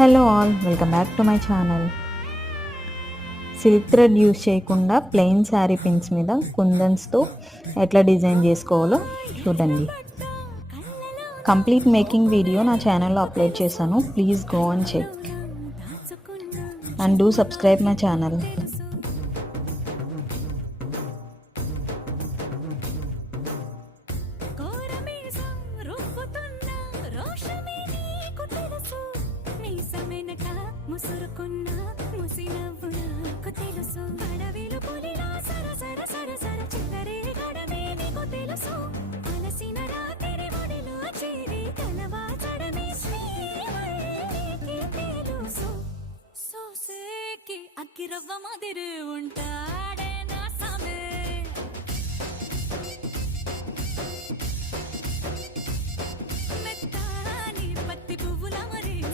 Hello all, welcome back to my channel. Silk thread use చేయకుండా plain sari pins మీద కుందన్స్తో ఎట్లా design చేసుకోవాలో చూడండి. కంప్లీట్ మేకింగ్ వీడియో నా ఛానల్లో అప్లోడ్ చేశాను. Please go and check and do subscribe my channel. ముసురుకున్నా ముసినవ్వు నాకు తెలుసు అడవిలో పులిలా సరసర సరసర చిల్లరే గడమే నీకు తెలుసు అలసిన రాత్రి ఒడిలో చేరి కలవాచడమే శ్రీవల్లికి తెలుసు సోసేకి అక్కిరవ్వ మాదిరి ఉంటా